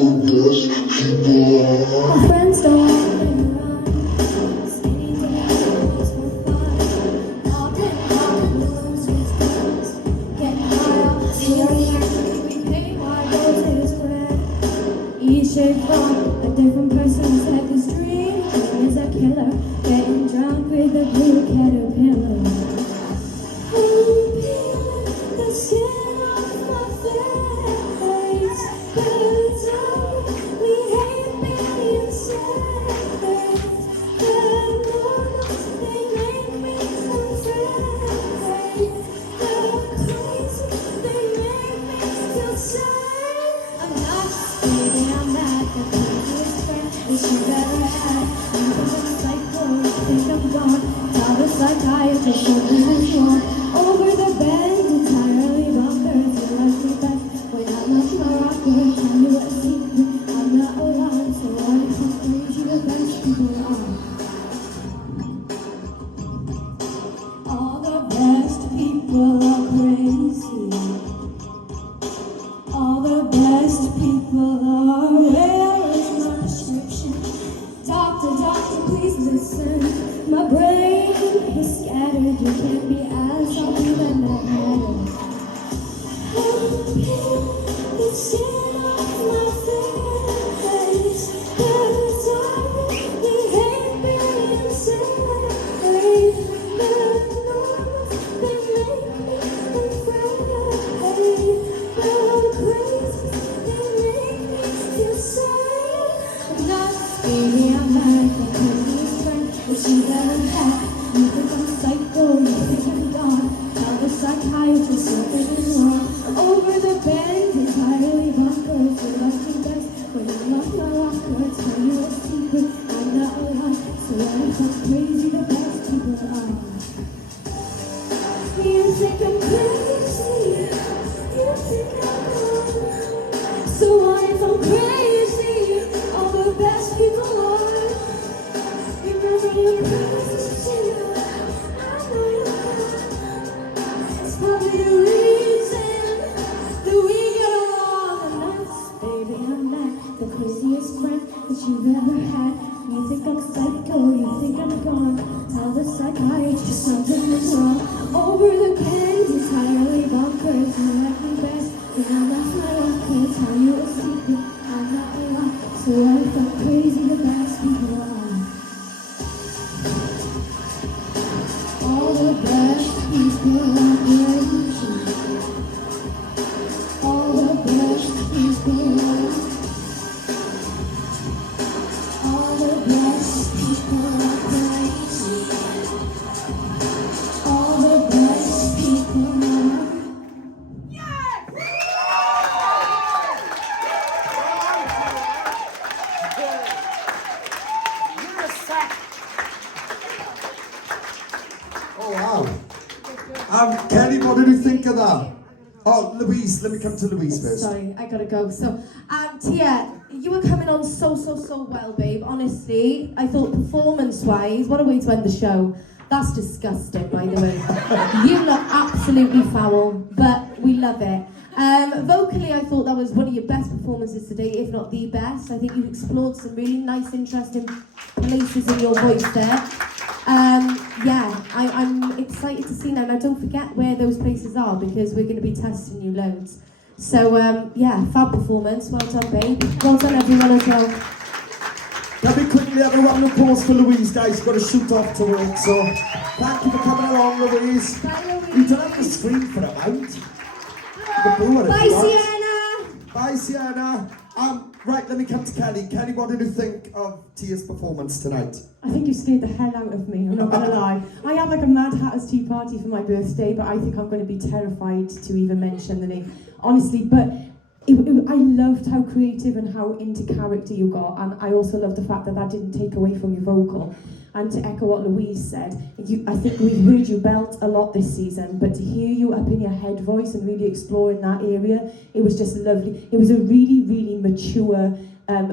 My friends don't want to hang around. Skinny dippers for fun. Popping balloons with guns. Getting high off theory. We pay our roses red. Each shape from a different person said this dream is a killer. Getting drunk with a blue caterpillar. The skin off my face. Good time. We hate being inside. The normal, they make me afraid. The crazy, they make me feel sad. I'm not baby, I'm not the craziest friend that you've ever had. I'm thinking psycho, think I'm gone. Tell the psychiatrist something is wrong. Over the bed, entirely bonkers. You like me best when I love my rocker. Tell me what secret, I'm not alone. So why so crazy the best people are. All the best people are crazy. All the best people are. Where is my prescription? Doctor, doctor, please listen. My brain is scattered. You can't be as salty than that matter. The skin off my face. Every time we hate being inside. The normal, they make me afraid. The crazy, they make me feel sad. I'm not baby, I'm not the craziest friend that you've ever had. You think I'm psycho, you think I'm gone. Tell the psychiatrist something is wrong. Over the bend, entirely bonkers. You like me best when I'm off my rocker. Tell you a secret, I'm not alone. So I'm so crazy, the best people are. You think I'm crazy, you think I'm wrong. So what if I'm crazy? All the best people are. You remember you're crazy too. I know you are. It's probably the reason that we get along. And that's, baby, I'm not the craziest friend that you've ever had. You think I'm psycho, you think I'm gone. Tell the psychiatrist something is wrong. Over the pen, entirely bonkers. You like me best when I'm off my rocker. Tell you a secret, I'm not alone. So what if I'm crazy, the best people are. All the best people are crazy. All the best people are. All the best people are crazy. All the best people are. Oh wow. Kelly, what did you think of that? Oh, Louise, let me come to Louise first. Sorry, I gotta go. So, Tia, you were coming on so well, babe. Honestly, I thought performance-wise, what a way to end the show. That's disgusting, by the way. You look absolutely foul, but we love it. Vocally, I thought that was one of your best performances today, if not the best. I think you explored some really nice, interesting places in your voice there. Yeah, I'm excited to see now. Now, don't forget where those places are, because we're going to be testing you loads. So, yeah, fab performance. Well done, babe. Well done, everyone, as well. Let me quickly have a round of applause for Louise, guys. You've got to shoot off to work, so thank you for coming along, Louise. Bye, Louise. You don't have to scream for a mount. Bye, Sienna. Bye, Sienna. Right, let me come to Kelly. Kelly, what did you think of Tia's performance tonight? I think you scared the hell out of me, I'm not gonna lie. I had like a Mad Hatter's tea party for my birthday, but I think I'm gonna be terrified to even mention the name. Honestly, but I loved how creative and how into character you got, and I also loved the fact that that didn't take away from your vocal. And to echo what Louise said, I think we've heard you belt a lot this season, but to hear you up in your head voice and really explore in that area, it was just lovely. It was a really, really mature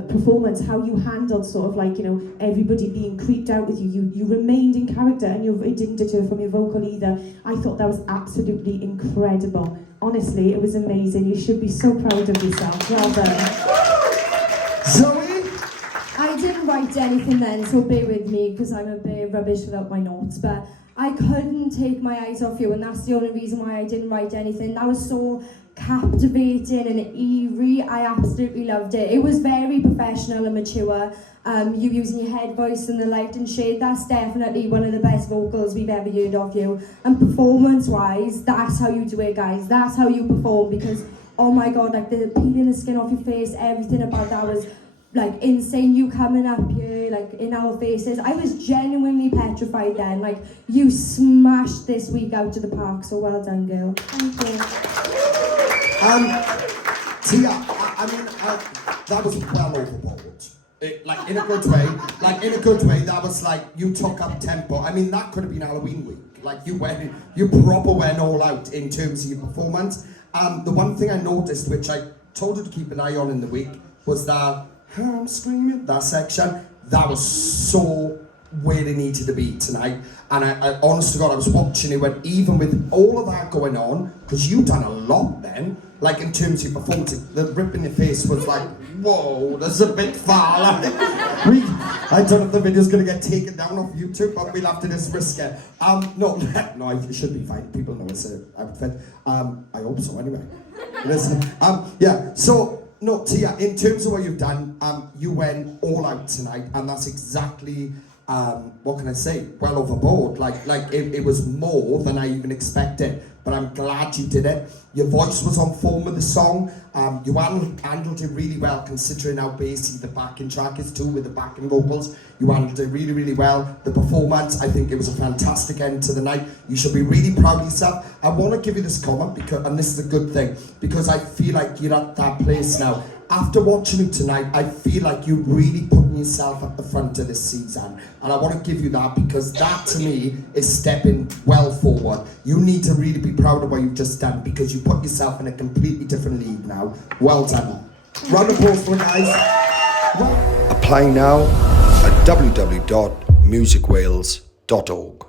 performance, how you handled sort of like, you know, everybody being creeped out with you. You remained in character, and it didn't deter from your vocal either. I thought that was absolutely incredible. Honestly, it was amazing. You should be so proud of yourself. Well done. Zoe? I didn't write anything then, so bear with me because I'm a bit rubbish without my notes. But I couldn't take my eyes off you, and that's the only reason why I didn't write anything. That was so captivating and eerie. I absolutely loved it. It was very professional and mature. You using your head voice and the light and shade, that's definitely one of the best vocals we've ever heard of you. And performance-wise, that's how you do it, guys. That's how you perform, because, oh my God, like the peeling the skin off your face, everything about that was like insane. You coming up here, like in our faces. I was genuinely petrified then. Like, you smashed this week out to the park, so well done, girl. Thank you. Tia, I mean, that was well overboard. Like in a good way, that was like, you took up tempo. I mean, that could have been Halloween week. Like, you proper went all out in terms of your performance. The one thing I noticed, which I told her to keep an eye on in the week, was that I'm screaming, that section. That was so where it needed to be tonight. And I honest to God, I was watching it when, even with all of that going on, because you done a lot then, like in terms of your performance, the rip in your face was like, whoa, that's a bit far. I don't know if the video's going to get taken down off YouTube, but we'll have to just risk it. No, it should be fine. People know it's an outfit. I hope so anyway. Listen, yeah, so, no, Tia, in terms of what you've done, you went all out tonight, and that's exactly, what can I say, well overboard. Like it was more than I even expected, but I'm glad you did it. Your voice was on form with the song. You handled it really well, considering how bassy the backing track is too, with the backing vocals. You handled it really, really well. The performance, I think it was a fantastic end to the night. You should be really proud of yourself. I want to give you this comment, because, and this is a good thing, because I feel like you're at that place now. After watching it tonight, I feel like you're really putting yourself at the front of this season. And I want to give you that, because that to me is stepping well forward. You need to really be proud of what you've just done, because you put yourself in a completely different league now. Well done. Round of applause for the guys. Apply now at www.musicwales.org.